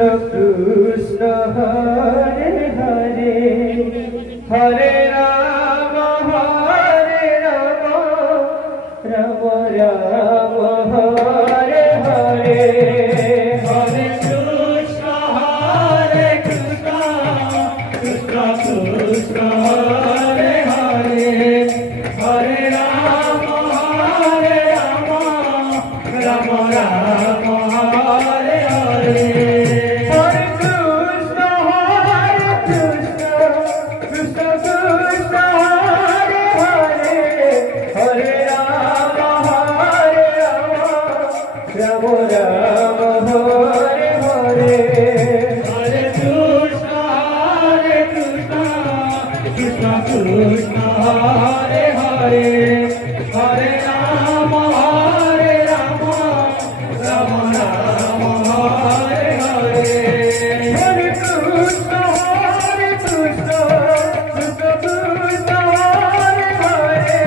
Krishna Hare Hare Hare Ram Ram Ram Hare Hare Hare Krishna Krishna Krishna Hare Hare Hare Ram Ram Ram Hare Hare Hare Krishna Krishna Krishna Hare Hare Hare Ram Ram Ram Hare Hare Hare Krishna Krishna Krishna Hare Hare Hare Ram Ram Ram Hare Hare Hare Krishna Krishna Krishna Hare Hare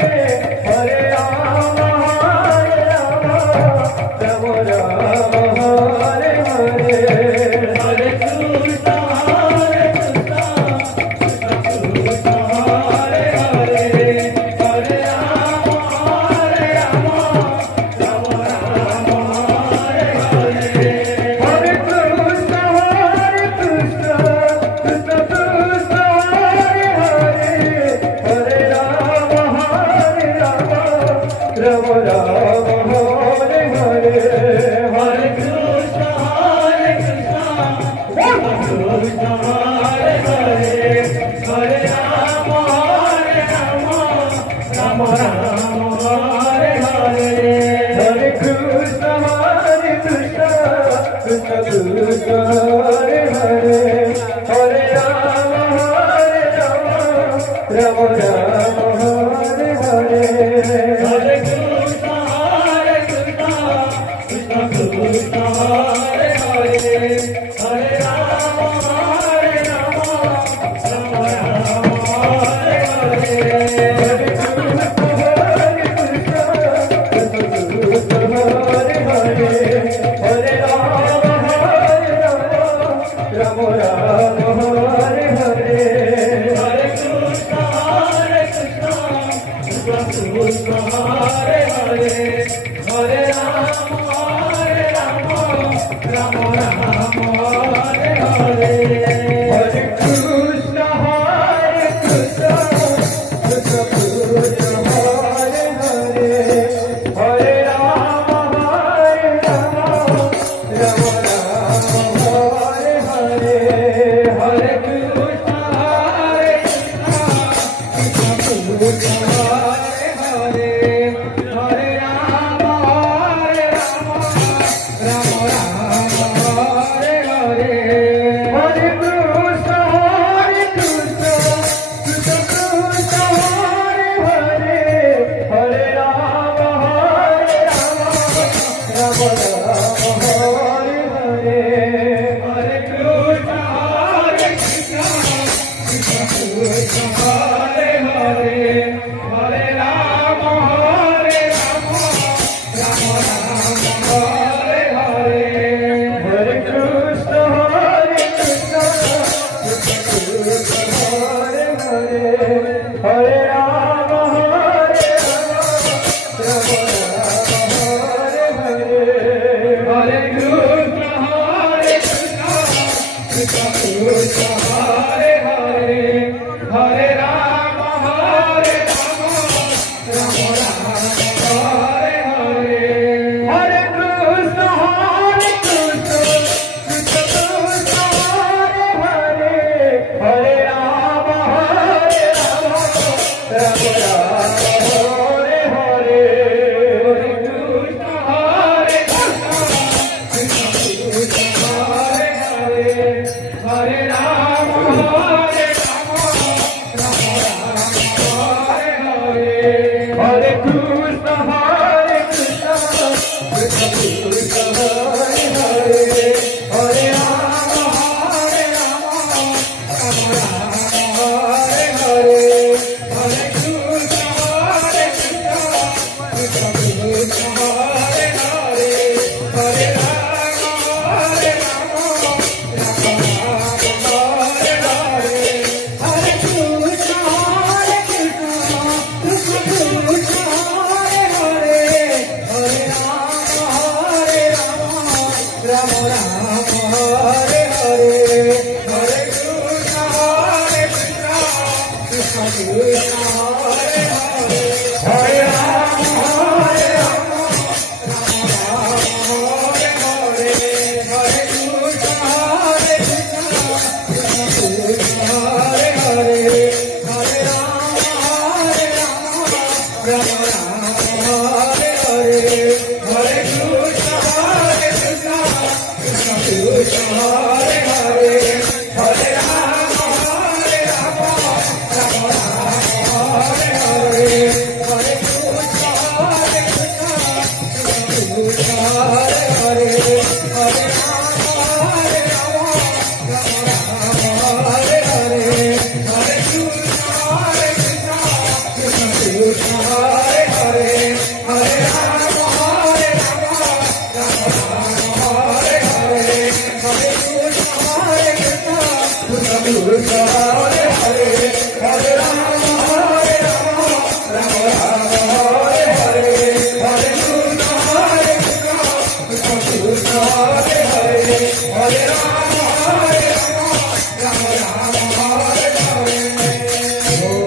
Hare Ram Ram Ram Hare Hare Hare Krishna Krishna Krishna Hare Hare Hare Ram Ram Ram Hare Hare Hare Krishna Krishna Krishna Krishna Hare Hare Hare Ram Ram Ram Hare Hare Hare Krishna Krishna Hare Hare Hare Ram Ram Ram Hare Hare Hare Krishna Krishna Krishna Hare Hare Hare Ram Ram Ram Hare Hare Hare Krishna Krishna Krishna Hare Hare Hare Ram Ram Ram Hare Hare Hare Krishna Krishna Hare Hare Hare Ram Ram Ram Hare Hare Hare Krishna Krishna Hare Hare Hare Ram Ram Ram Hare Hare Hare Krishna Krishna Krishna Hare Hare Hare Ram Ram Ram Hare Hare Hare Krishna Krishna Hare Hare Hare Ram Ram Ram Hare Hare Hare Krishna Krishna Krishna Hare Hare Hare Ram Ram Ram Hare Hare Hare Krishna Krishna Krishna Hare Hare Hare Ram Ram Ram Hare Hare Hare Krishna Krishna Krishna Hare Hare Hare Ram Ram Hare Hare Hare Krishna Krishna Krishna Hare Hare Hare Ram Ram Hare Hare Hare Krishna Krishna Krishna Hare Hare Hare Ram Ram Ram Hare Hare Hare Krishna Krishna Krishna Hare Hare Hare Ram Hare Krishna Krishna Krishna Hare Hare Hare Ram Hare Hare Hare Krishna Krishna Krishna Hare Hare Hare Ram Hare Rama,